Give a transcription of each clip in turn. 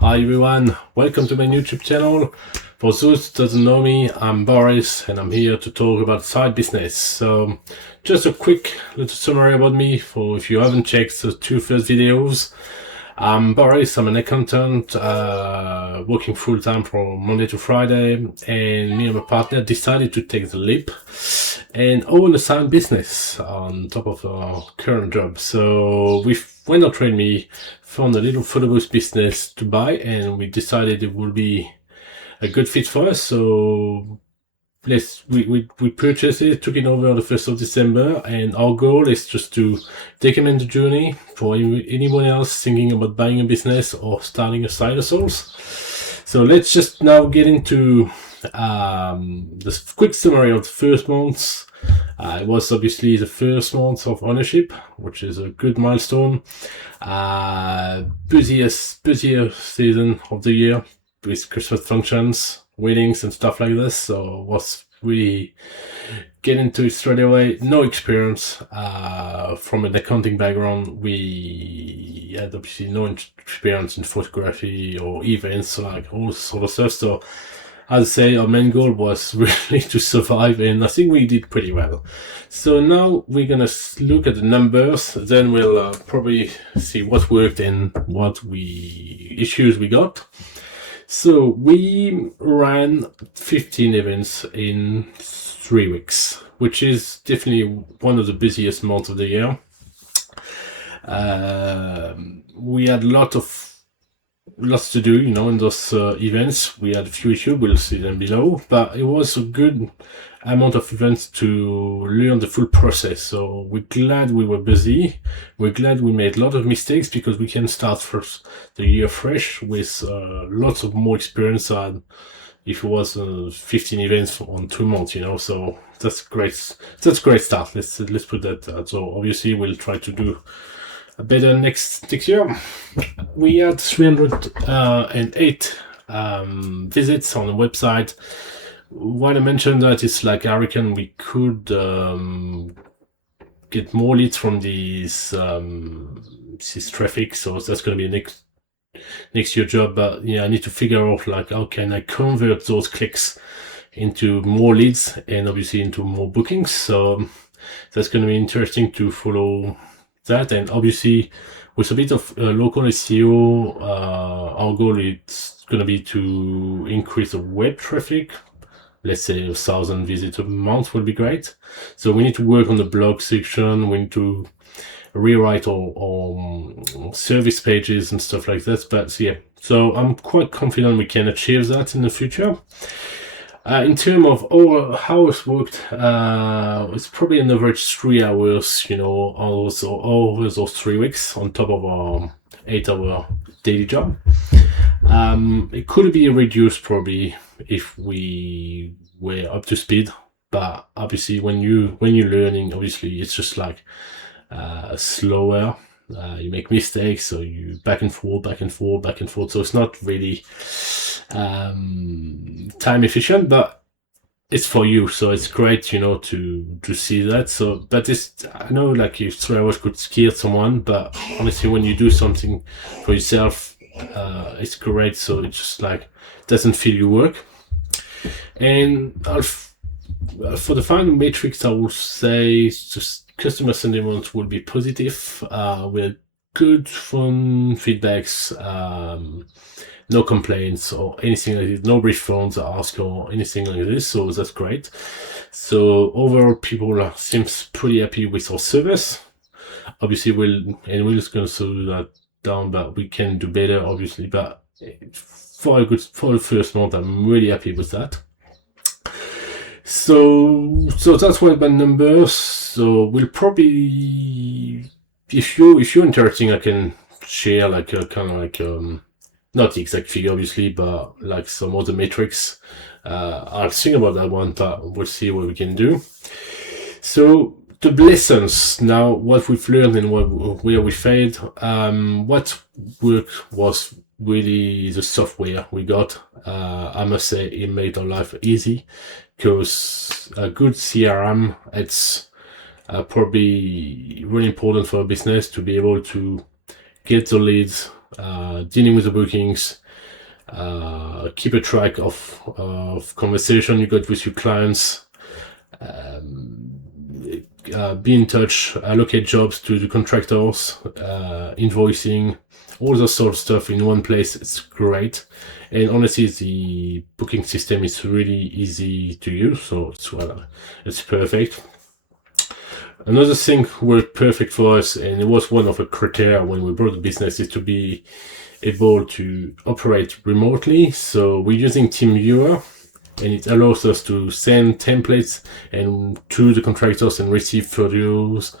Hi everyone, welcome to my YouTube channel. For those who doesn't know me, I'm Boris and I'm here to talk about side business. So just a quick little summary about me for if you haven't checked the two first videos. I'm Boris, I'm an accountant working full-time from Monday to Friday, and me and my partner decided to take the leap and own a side business on top of our current job. So we went on Train Me, found a little photo booth business to buy, and we decided it would be a good fit for us. So we purchased it, took it over the 1st of December, and our goal is just to document the journey for anyone else thinking about buying a business or starting a side hustles. So let's just now get into this quick summary of the first months. It was obviously the first month of ownership, which is a good milestone. Busiest season of the year with Christmas functions, weddings and stuff like this. So was really get into it straight away. No experience from an accounting background. We had obviously no experience in photography or events, like all sort of stuff. So I'd say our main goal was really to survive, and I think we did pretty well. So now we're gonna look at the numbers, then we'll probably see what worked and what issues we got. So we ran 15 events in 3 weeks, which is definitely one of the busiest months of the year. We had lots to do, in those events. We had a few issues, we'll see them below, but it was a good amount of events to learn the full process. So we're glad we were busy. We're glad we made a lot of mistakes, because we can start first the year fresh with lots of more experience than if it was 15 events on 2 months, so that's great start. Let's put that. So obviously we'll try to do better next year. We had 308 visits on the website. Why I mentioned that is I reckon we could get more leads from this traffic, so that's going to be next year job. But yeah, I need to figure out how can I convert those clicks into more leads and obviously into more bookings. So that's going to be interesting to follow that. And obviously with a bit of local SEO, our goal is going to be to increase the web traffic. Let's say 1,000 visits a month would be great. So we need to work on the blog section. We need to rewrite our service pages and stuff like that. But yeah, so I'm quite confident we can achieve that in the future. In terms of how it's worked, it's probably an average 3 hours, over those 3 weeks on top of our 8-hour daily job. It could be reduced probably if we were up to speed, but obviously when you're learning, obviously it's just slower. You make mistakes, so you back and forth. So it's not really time efficient, but it's for you, so it's great, to see that. So, but I know if 3 hours could scare someone, but honestly, when you do something for yourself, it's great. So it just doesn't feel your work. And for the final metrics, I would say just customer sentiment will be positive, with good, fun feedbacks, no complaints or anything like this, no refunds asked or anything like this. So that's great. So overall, people seems pretty happy with our service. Obviously, we're just going to slow that down, but we can do better, obviously. But for the first month, I'm really happy with that. So that's what about numbers. So we'll probably, if you're interested, I can share not the exact figure obviously, but some other metrics. I'll think about that one, but we'll see what we can do. So the lessons now, what we've learned and where we failed. What worked was really the software we got. I must say it made our life easy, because a good CRM, it's probably really important for a business to be able to get the leads, dealing with the bookings, keep a track of conversation you got with your clients, um, be in touch, allocate jobs to the contractors, invoicing, all that sort of stuff in one place. It's great. And honestly, the booking system is really easy to use, so it's perfect. Another thing worked perfect for us, and it was one of the criteria when we brought the business, is to be able to operate remotely. So we're using TeamViewer, and it allows us to send templates and to the contractors and receive photos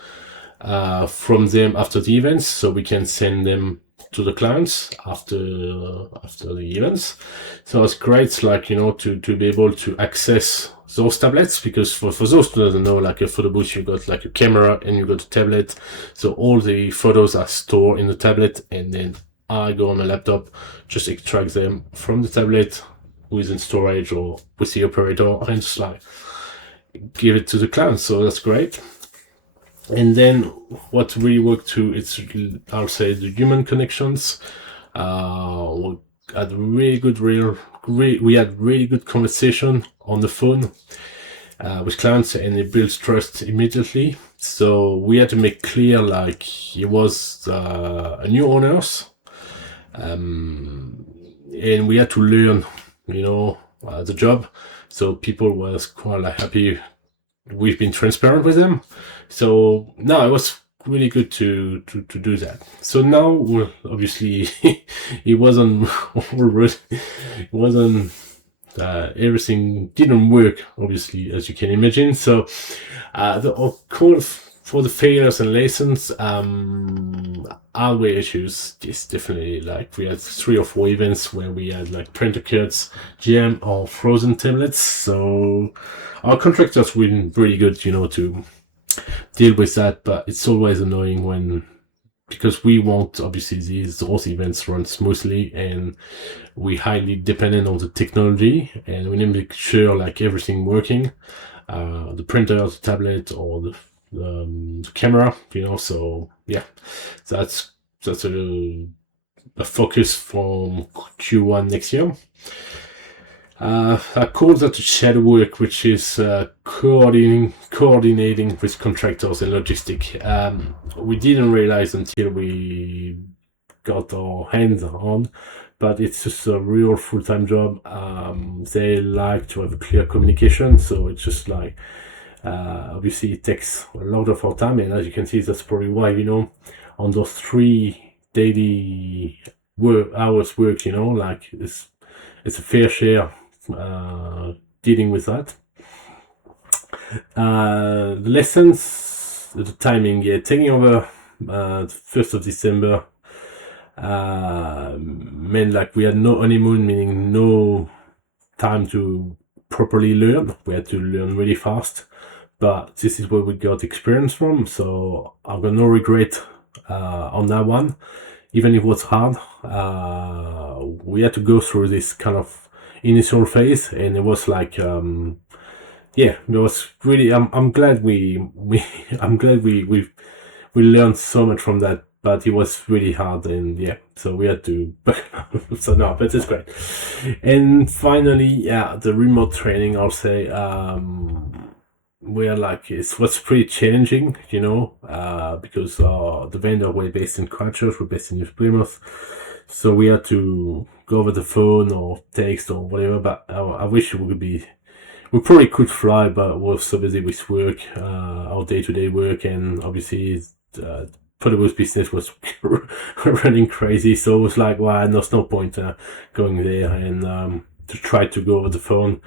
from them after the events, so we can send them to the clients after the events. So it's great, like, to be able to access those tablets, because for those who don't know, like a photo booth, you got like a camera and you got a tablet, so all the photos are stored in the tablet, and then I go on a laptop, just extract them from the tablet within storage or with the operator, and just like give it to the client. So that's great. And then what really worked too, it's, I'll say, the human connections. We had really good conversation on the phone with clients, and it builds trust immediately. So we had to make clear, like, it was a new owners, and we had to learn, the job. So people was quite like happy. We've been transparent with them. So now it was really good to do that. So now, well, obviously, it wasn't everything didn't work, obviously, as you can imagine. So the call for the failures and lessons, hardware issues is definitely, like, we had 3 or 4 events where we had like printer cuts, jam, or frozen tablets. So our contractors were really good, to deal with that, but it's always annoying because we want, obviously, those events run smoothly, and we highly dependent on the technology, and we need to make sure, like, everything working, the printer, the tablet, or the camera, so yeah, that's a focus from Q1 next year. I call that shadow work, which is coordinating with contractors and logistic. We didn't realize until we got our hands on, but it's just a real full-time job. They like to have a clear communication, so it's just like, obviously it takes a lot of our time, and as you can see, that's probably why, on those 3 daily hours work, like, it's a fair share dealing with that. The lessons, the timing, taking over the 1st of December meant, like, we had no honeymoon, meaning no time to properly learn. We had to learn really fast, but this is where we got experience from, so I've got no regret on that one. Even if it was hard, we had to go through this kind of initial phase, and it was like, it was really, I'm glad we learned so much from that, but it was really hard, and so we had to so no, but it's great. And finally, the remote training, I'll say, where, like, it was pretty challenging, because the vendor were based in Christchurch, we're based in New Plymouth, so we had to go over the phone or text or whatever. But I wish we probably could fly, but we're so busy with work, our day-to-day work, and obviously Portable's business was running crazy, so it was like, well, there's no point going there and to try to go over the phone,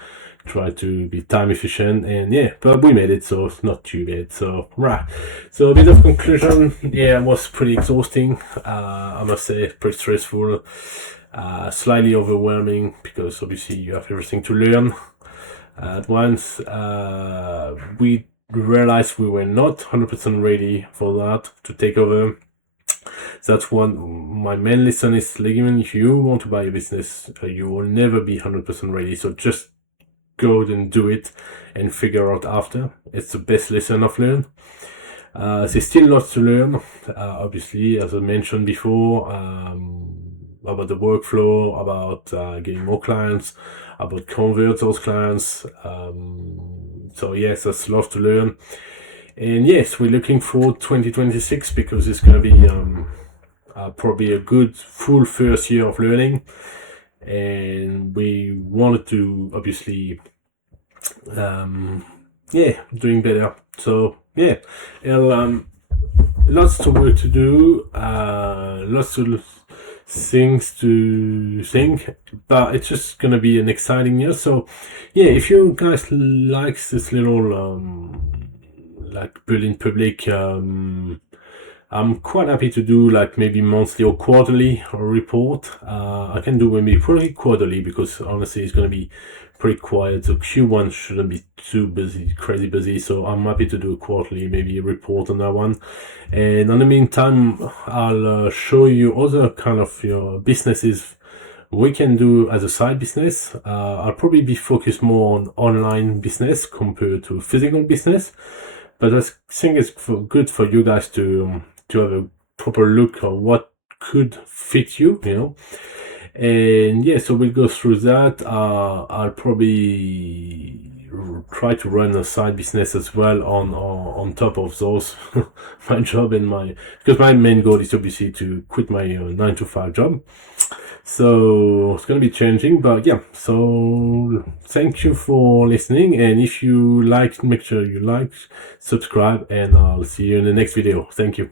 try to be time efficient, and but we made it, so it's not too bad. So right, so a bit of conclusion, it was pretty exhausting, I must say, pretty stressful, slightly overwhelming, because obviously you have everything to learn at once. We realized we were not 100% ready for that, to take over. That's my main lesson is, like, even if you want to buy a business, you will never be 100% ready, so just go and do it and figure out after. It's the best lesson I've learned. There's still lots to learn, obviously, as I mentioned before. about the workflow, about getting more clients, about convert those clients. So yes, that's love to learn. And yes, we're looking for 2026 because it's going to be probably a good full first year of learning. And we wanted to obviously, doing better. So yeah, lots of work to do, lots of things to think, but it's just gonna be an exciting year. So yeah, if you guys like this little like building public, I'm quite happy to do like maybe monthly or quarterly report. I can do maybe pretty quarterly because honestly it's gonna be pretty quiet. So Q1 shouldn't be too busy, crazy busy. So I'm happy to do a quarterly, maybe a report on that one. And in the meantime, I'll show you other kind of businesses we can do as a side business. I'll probably be focused more on online business compared to physical business. But I think it's good for you guys to have a proper look at what could fit you, And yeah, so we'll go through that. I'll probably try to run a side business as well on top of those my job and because my main goal is obviously to quit my 9 to 5 job. So it's going to be changing, but yeah, so thank you for listening, and if you like, make sure you like, subscribe, and I'll see you in the next video. Thank you.